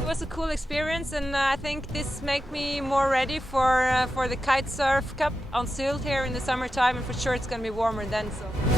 It was a cool experience, and I think this make me more ready for the Kite Surf Cup on Sylt here in the summertime, and for sure it's going to be warmer then. So.